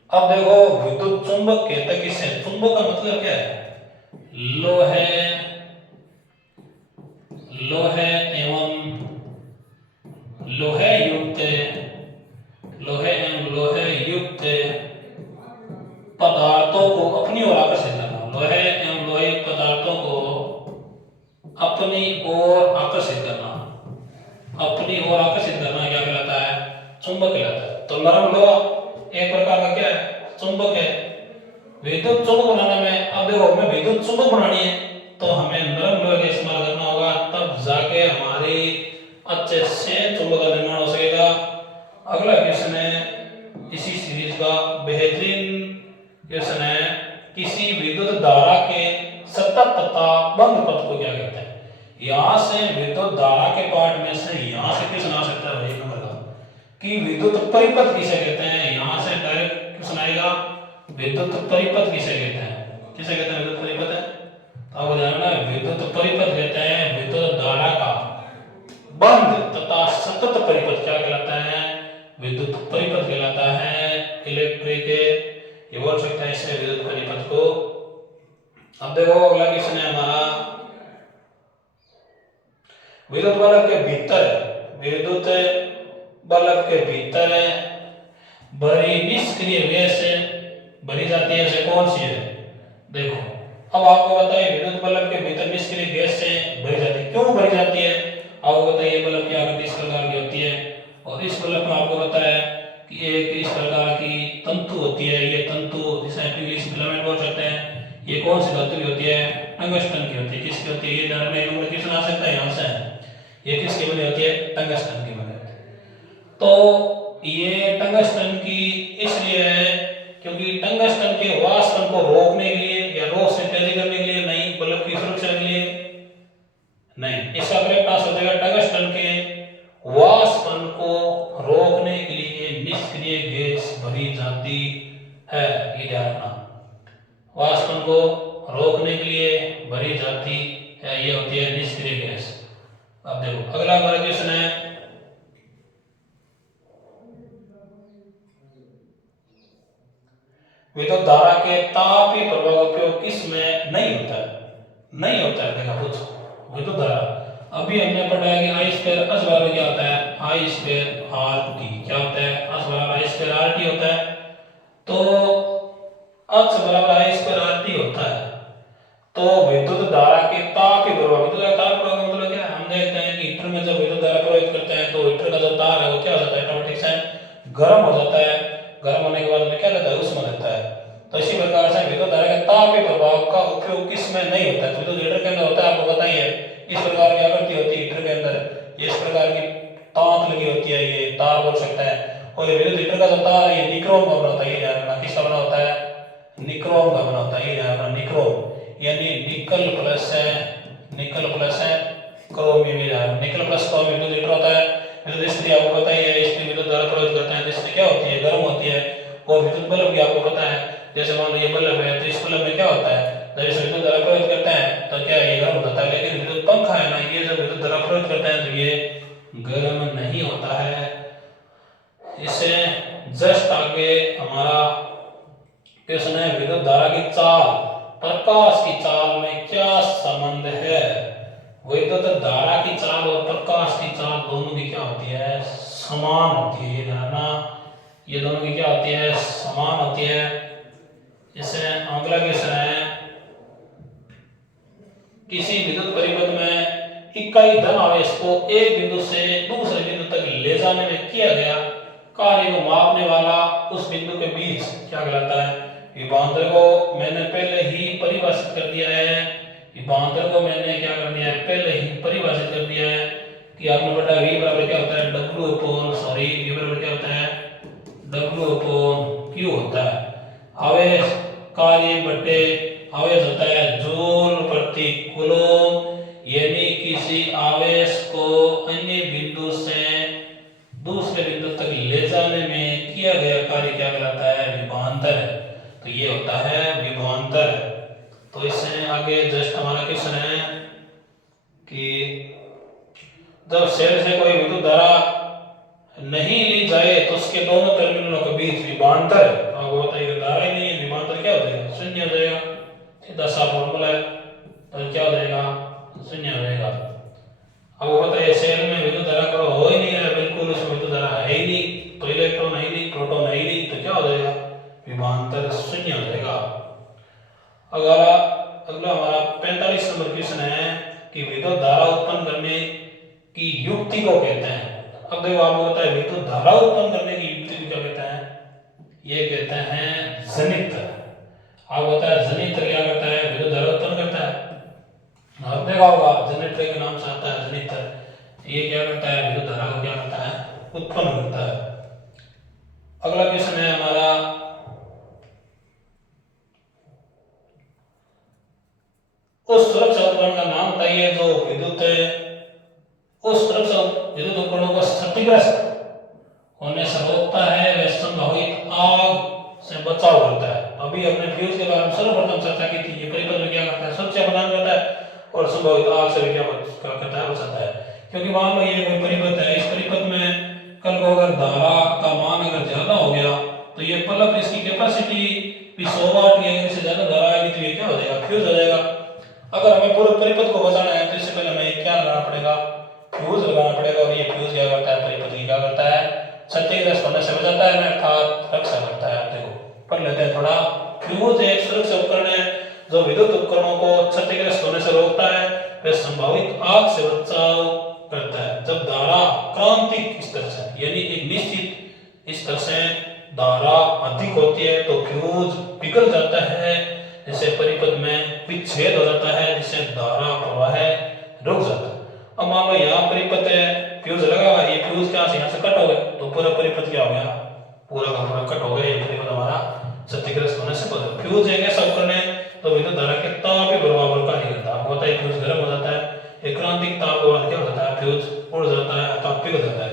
अब देखो विद्युत चुंबक कहते किसे? चुंबक का मतलब क्या है? लोहे एवं लोहे युक्त पदार्थों को अपनी ओर आकर्षित करना। लोहे एवं लोहे युक्त पदार्थों को अपनी ओर आकर्षित करना। अपनी ओर आकर्षित करना क्या कहलाता है? चुंबक कहलाता है। तो नरम लोहा एक प्रकार का क्या है? चुंबक है। विद्युत चुंबक बनाने में, अब देखो हमें विद्युत चुंबक बनानी है तो हमें नरम लोहे का इस्तेमाल करना होगा, तब जाके हमारी अच्छे से चुंबक का निर्माण हो सकेगा। अगला क्वेश्चन है इसी सीरीज का बेहतरीन क्वेश्चन है, किसी विद्युत धारा के सतत तथा बंद पथ को क्या कहते हैं? यहां से विद्युत धारा के पार्ट में से यहां से क्वेश्चन आ सकता है एक नंबर का कि विद्युत परिपथ किसे कहते हैं। यहां से डायरेक्ट क्वेश्चन आएगा विद्युत परिपथ किसे कहते हैं? किसे कहते हैं विद्युत परिपथ? अब ध्यान रखना, विद्युत परिपथ कहते हैं विद्युत धारा का बंद तथा सतत परिपथ क्या कहलाता है? विद्युत परिपथ कहलाता है। इलेक्ट्रिक ये बोल सकता है इसे विद्युत परिपथ को। अब देखो अगला क्वेश्चन है हमारा, विद्युत बल्ब के भीतर भरी निष्क्रिय गैस भरी जाती है, से कौन सी है? देखो अब आपको बताइए विद्युत बल्ब के भीतर निष्क्रिय गैस से भरी जाती है, क्यों भरी जाती है? आपको बताइए बल्ब की आकृति इस प्रकार की होती है और इस बल्ब में आपको पता है कि एक इस प्रकार की तंतु होती है। ये तंतु जिसे इंग्लिश फिलामेंट बोल सकते हैं। ये कौन सी धातु की होती है? टंगस्टन की होती है। किसकी होती है? ये ध्यान में एक क्वेश्चन आ सकता है यहां से। ये किसकी बनी होती है? टंगस्टन की बनी होती है। तो ये टंगस्टन की इसलिए है क्योंकि टंगस्टन के वाष्पन को रोकने के लिए या रोशनी तेजी करने के लिए नहीं, बल्ब की सुरक्षा के लिए नहीं। इसका करेक्ट आंसर हो जाएगा टंगस्टन के वाष्पन को रोकने के लिए निष्क्रिय गैस भरी जाती है। ये ध्यान रखना, वाष्पन को रोकने के लिए भरी जाती है, ये होती है निष्क्रिय गैस। अब देखो अगला हमारा क्वेश्चन है, विद्युत धारा के तापीय प्रवाह का उपयोग किस में नहीं होता है? नहीं होता है। देखा पूछो विद्युत धारा, अभी हमने पढ़ा है कि आई स्क्वायर एस बराबर क्या होता है? आई स्क्वायर आर टी क्या होता है? एस बराबर आई स्क्वायर आर टी होता है। तो एस बराबर आई स्क्वायर आर टी होता है। तो विद्युत धारा के तापीय प्रवाह, विद्युत धारा ताप प्रवाह का मतलब क्या है? हम देखते हैं कि हीटर में जब विद्युत धारा प्रवाहित करते हैं तो हीटर का जो तार है वो क्या हो जाता है? ऑटोमेटिक से गर्म हो जाता है। गर्म होने के बाद में क्या रहता है? ऊष्मा देता है। तो इसी प्रकार से विद्युत धारा के तापीय प्रवाह का उपयोग किसमें नहीं होता है? तो हीटर के अंदर होता है, आपको बताइए इस प्रकार की आकृति होती है हीटर के अंदर। इस प्रकार की तांत लगी होती है, ये तार बोल सकता है। और ये विद्युत हीटर का जो तार है ये निक्रोम का बना होता है। ये ध्यान रखना, किसका बना होता है? निक्रोम का बना होता है। ये ध्यान रखना, निक्रोम यानी निकल प्लस है क्रोमियम। निकल प्लस क्रोमियम विद्युत हीटर होता है। विद्युत स्त्री आपको पता ही है, इसमें विद्युत धारा प्रवाहित करते हैं तो इसमें क्या होती है? गर्म होती है। और विद्युत बल्ब की आपको पता है, जैसे मान लो ये बल्ब है तो इस बल्ब में क्या होता है? जब इस विद्युत धारा प्रवाहित करते हैं तो क्या ये गर्म होता है। लेकिन विद्युत पंखा है ना, ये जब विद्युत धारा प्रवाहित करते हैं तो ये गर्म नहीं होता है। इससे जस्ट आगे हमारा क्वेश्चन है, विद्युत धारा की चाल प्रकाश की चाल में क्या संबंध है? विद्युत धारा की चाल और प्रकाश की चाल दोनों की क्या होती है? समान होती है। ये जानना, ये दोनों की क्या होती है? समान होती है। जैसे अगला क्वेश्चन है, किसी विद्युत परिपथ में इकाई धन आवेश को एक बिंदु से दूसरे बिंदु तक ले जाने में किया गया कार्य को मापने वाला उस बिंदु के बीच क्या कहलाता है? विभवांतर को मैंने पहले ही परिभाषित कर दिया है। विभवांतर को मैंने क्या कर दिया है? पहले ही परिभाषित कर दिया है कि आपने पढ़ा V बराबर क्या होता है? W अपॉन V बराबर क्या होता है? W अपॉन Q होता है। आवेश कार्य बटे आवेश होता है जूल प्रति कूलम, यानी कि किसी आवेश को अन्य बिंदु से दूसरे बिंदु तक ले जाने में किया गया कार्य क्या कहलाता है? विभवांतर है। तो ये होता है विभवांतर। तो इससे आगे जस्ट हमारा क्वेश्चन है कि जब सेल से कोई विद्युत धारा नहीं ली जाए तो उसके दोनों टर्मिनलों के बीच विभवांतर है। आपको बताइए धारा ही नहीं है, विभवांतर क्या हो जाएगा? शून्य हो जाएगा। सीधा सा फॉर्मूला है, तो क्या हो जाएगा? शून्य हो जाएगा। आपको पता है सेल में विद्युत धारा का हो ही नहीं रहा है, बिल्कुल उसमें विद्युत धारा है ही नहीं, तो इलेक्ट्रॉन है ही नहीं, प्रोटॉन है ही नहीं, तो क्या हो जाएगा? विभवांतर शून्य हो जाएगा। अगला हमारा 45 नंबर क्वेश्चन है कि विद्युत धारा उत्पन्न करने की युक्ति को कहते हैं। अब देखो आपको पता है विद्युत धारा उत्पन्न करने की युक्ति को क्या कहते हैं? ये कहते हैं जनित्र। आपको पता है जनित्र क्या करता है? विद्युत धारा उत्पन्न करता है। आप देखा होगा जनरेटर के नाम से आता है जनित्र। ये क्या करता है? विद्युत धारा को क्या करता है? उत्पन्न करता है। अगला क्वेश्चन है हमारा उस सुरक्षा उपकरण का नाम बताइए जो उस सुरक्षा विद्युत उपकरणों को क्षतिग्रस्त होने से रोकता है, वे संभावित आग से बचाव करता है। अभी हमने फ्यूज के बारे में सर्वप्रथम चर्चा की थी। ये परिपथ में क्या करता है? सुरक्षा प्रदान करता है और संभावित आग से क्या करता है? बचाता है। क्योंकि मान लो ये कोई परिपथ है, इस परिपथ में कल को अगर धारा का मान अगर ज्यादा हो गया तो ये पल्लव इसकी कैपेसिटी भी 100 वाट की, अगर इससे ज्यादा धारा आएगी तो ये क्या हो जाएगा? फ्यूज हो जाएगा। अगर हमें पूरे परिपथ को बचाना है तो इससे पहले हमें क्या लगाना पड़ेगा? फ्यूज लगाना पड़ेगा। और ये फ्यूज क्या करता है? परिपथ की क्या करता है? क्षतिग्रस्त होने से बचाता है, अर्थात रक्षा करता है। देखो पढ़ लेते हैं थोड़ा। फ्यूज एक सुरक्षा उपकरण है जो विद्युत उपकरणों को क्षतिग्रस्त होने से रोकता है, वे संभावित आग से बचाव करता है। जब धारा क्रांतिक स्तर से यानी एक निश्चित स्तर से धारा अधिक होती है तो फ्यूज पिघल जाता है, जैसे परिपथ में विच्छेद हो जाता है, जिससे धारा प्रवाह रुक जाता है। अब मान लो यहाँ परिपथ है, फ्यूज लगा हुआ है, ये फ्यूज क्या यहाँ से कट हो गए तो पूरा परिपथ क्या हो गया? पूरा का पूरा कट हो गया। ये परिपथ हमारा क्षतिग्रस्त होने से बचा। फ्यूज एक ऐसा उपकरण है तो विद्युत धारा के ताप के बराबर कार्य करता है। आपको पता है फ्यूज गर्म हो जाता है, एक क्रांतिक ताप के बाद क्या हो जाता है? फ्यूज उड़ जाता है, ताप पिघल जाता है।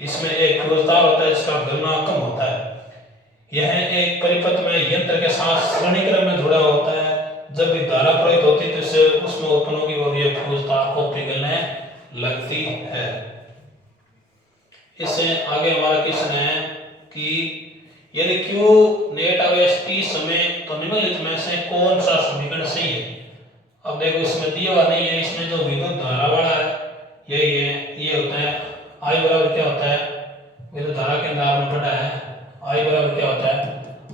इसमें एक फ्यूज तार होता है जिसका गलना कम होता है। यह एक परिपथ में यंत्र के साथ श्रेणी क्रम में जुड़ा होता है। जब भी धारा प्रवाहित होती है तो इससे उसमें उत्पन्न होगी और ये फ्यूज तार को पिघलने लगती है। इससे आगे हमारा क्वेश्चन है कि यदि Q नेट आवेश T समय तो निम्नलिखित में से कौन सा समीकरण सही है? अब देखो इसमें दिया हुआ नहीं है, इसमें जो विद्युत धारा वाला है यही है। ये होता है I बराबर क्या होता है? विद्युत धारा के अंदर आपने पढ़ा है I बराबर क्या होता है?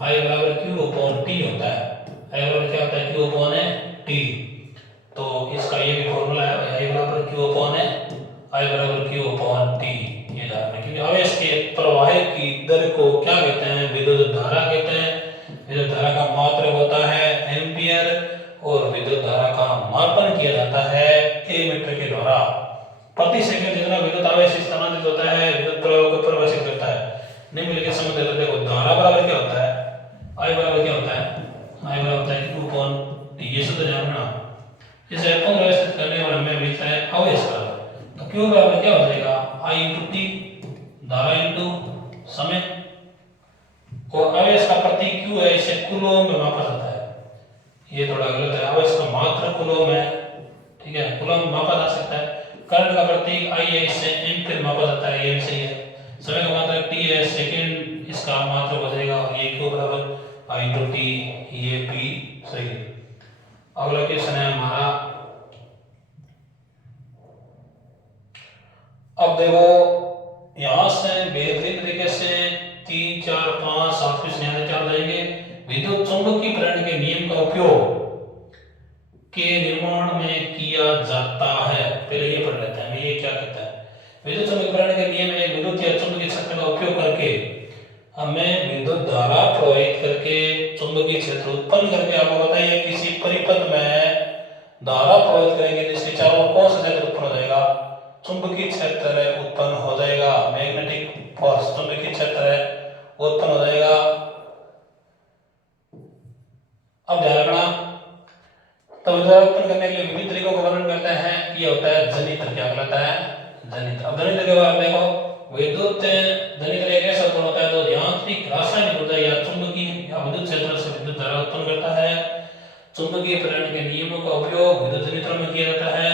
I बराबर Q अपॉन T होता है। I बराबर क्या होता है? Q upon T। तो इसका ये भी फॉर्मूला है I बराबर Q अपॉन I बराबर Q अपॉन T। ये जानना क्योंकि आवेश के प्रवाह की दर को क्या कहते हैं? विद्युत धारा कहते हैं। विद्युत धारा का मात्रक होता है एम्पियर और विद्युत धारा का मापन किया जाता है मीटर के द्वारा। प्रति सेकंड जितना विद्युत आवेश स्थानांतरित होता है विद्युत प्रवाह को परिभाषित करता है। निम्नलिखित संबंध देखो धारा बराबर क्या होता है? I बराबर क्या होता है? I बराबर होता है Q अपॉन T। ये सूत्र जानना। इसे अपन व्यवस्थित करने वाला हमें मिलता है आवेश का। तो Q बराबर क्या हो जाएगा? I इंटू T, धारा इंटू समय। और आवेश का प्रतीक Q है, इसे कूलोम में मापा जाता है। ये थोड़ा गलत है, आवेश का मात्रा कूलोम है, ठीक है, कूलोम में मापा जा सकता है। करंट का प्रतीक I है, इससे एम्पीयर मापा जाता है, ये भी सही है। समय का मात्रक T है, सेकंड इसका मात्रक हो जाएगा और ये Q बराबर I इंटू T, ये भी सही है। अगला क्वेश्चन है हमारा। अब देखो यहां से बेहतरीन तरीके से 3 4 5 7 क्वेश्चन यहाँ चार जाएंगे। विद्युत चुंबकीय प्रेरण के नियम का उपयोग के निर्माण में किया जाता है। पहले ये पढ़ लेते हैं ये क्या कहता है। विद्युत चुंबकीय प्रेरण के नियम एक विद्युत या चुंबकीय क्षेत्र का उपयोग करके हमें विद्युत धारा प्रवाहित करके चुंबकीय क्षेत्र उत्पन्न करके, आपको बताइए किसी परिपथ में धारा प्रवाहित करेंगे तो इसके चारों ओर कौन सा क्षेत्र उत्पन्न हो जाएगा? चुंबकीय क्षेत्र उत्पन्न हो जाएगा। मैग्नेटिक फोर्स चुंबकीय क्षेत्र उत्पन्न हो जाएगा। अब ध्यान रखना, तो विद्युत उत्पन्न करने के लिए विभिन्न तरीकों का वर्णन करते हैं। ये होता है जनित्र। क्या कहलाता है? जनित्र। अब जनित्र के बारे में देखो, विद्युत जनित्र एक ऐसा उपकरण होता है जो यांत्रिक, रासायनिक ऊर्जा या चुंबकीय या विद्युत क्षेत्र से विद्युत धारा उत्पन्न करता है। चुंबकीय प्रेरण के नियमों का उपयोग विद्युत जनित्र में किया जाता है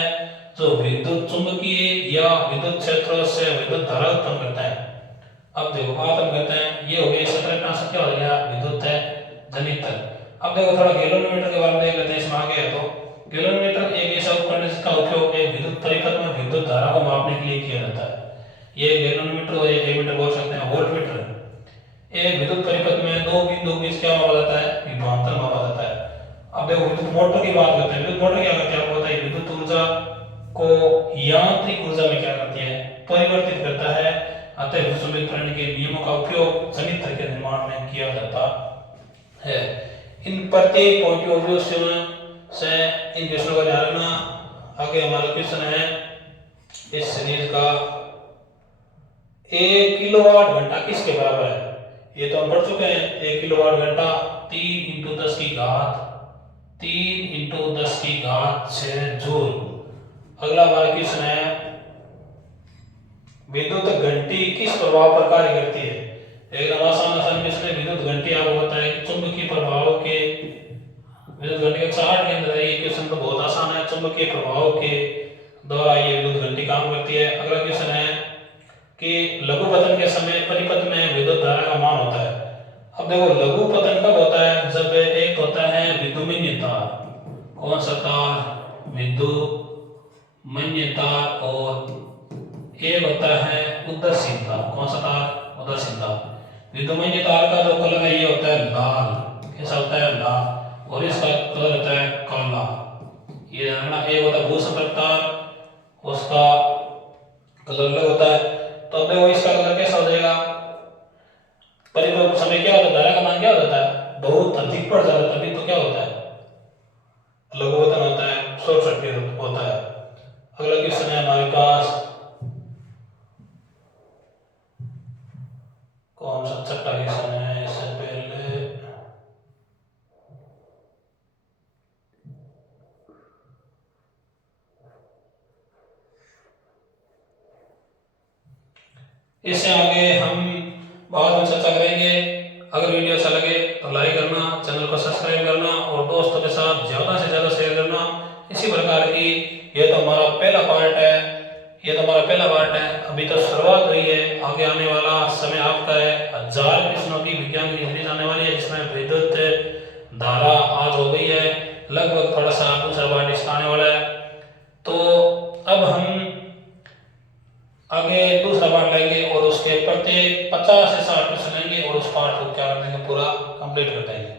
जो विद्युत चुंबकीय या विद्युत क्षेत्रों से विद्युत धारा उत्पन्न करता है। अब देखो बात हम करते हैं, ये हो गया क्षेत्रनाशक, क्या हो गया? विद्युत जनित्र। अब देखो थोड़ा गैल्वेनोमीटर के बारे में देख लेते हैं। इसमें आगे है तो गैल्वेनोमीटर एक ऐसा उपकरण है जिसका उपयोग एक विद्युत परिपथ में विद्युत धारा को मापने के लिए किया जाता है। ये गैल्वेनोमीटर और एमीटर बोल सकते हैं, वोल्टमीटर। एक विद्युत परिपथ में दो बिंदु बीच क्या मापा जाता है? विभवांतर मापा जाता है। अब देखो विद्युत मोटर की बात करते हैं। विद्युत मोटर क्या करती है? आपको पता है विद्युत ऊर्जा को यांत्रिक ऊर्जा में क्या करती है? परिवर्तित करता है। अतः विद्युत प्रेरण के नियमों का उपयोग जनित्र के निर्माण में किया जाता है। इन प्रत्येक पॉइंट ऑफ व्यू से इन क्वेश्चनों का ध्यान रखना। आगे हमारा क्वेश्चन है इस सीरीज का, 1 किलोवाट घंटा किसके बराबर है? ये तो हम पढ़ चुके हैं। 1 किलोवाट घंटा 3 × 10 की घात 6 जूल। अगला हमारा क्वेश्चन है विद्युत घंटी किस प्रभाव पर कार्य करती है? एकदम आसान क्वेश्चन है। विद्युत घंटी आपको पता है कि चुंबकीय प्रभाव के, विद्युत घंटी 108 के अंदर है। ये क्वेश्चन तो बहुत आसान है। चुंबकीय प्रभाव के द्वारा ये विद्युत घंटी काम करती है। अगला क्वेश्चन है कि लघुपतन के समय परिपथ में विद्युत धारा का मान होता है। अब देखो लघुपतन कब होता है? जब एक होता है विद्युमन्य तार, कौन सा तार? विद्युमन्य तार। और एक होता है उदासीन तार, कौन सा तार? उदासीन तार। विद्युमन्य तार का जो कलर है ये होता है लाल। कैसा होता है? लाल। और इसका कलर होता है काला। ये जानना। एक होता है भूसंपर्क तार, उसका कलर अलग होता है। तो अब देखो इसका कलर कैसा हो जाएगा? परिपथ समय क्या होता है? धारा का मान क्या हो जाता है? बहुत अधिक पड़ जाता है, तभी तो क्या होता है? लघुपतन होता है, शॉर्ट सर्किट होता है। अगला क्वेश्चन है हमारे पास, कौन सा छठा क्वेश्चन है? इससे पहले इससे आगे हम बाद में चर्चा करेंगे। अगर वीडियो अच्छा लगे तो लाइक करना, चैनल को सब्सक्राइब करना और दोस्तों के साथ ज्यादा से ज्यादा शेयर करना। इसी प्रकार की ये तो हमारा पहला पार्ट है। अभी तो शुरुआत हुई है। आगे आने वाला समय आपका है 1000 क्वेश्चनों की विज्ञान की सीरीज आने वाली है, जिसमें विद्युत धारा आज हो गई है। लगभग थोड़ा सा दूसरा पार्ट इसका आने वाला है। तो अब हम आगे दूसरा पार्ट लेंगे और उसके प्रत्येक 50 से 60 क्वेश्चन लेंगे और उस पार्ट को क्या कर देंगे? पूरा कंप्लीट कर देंगे।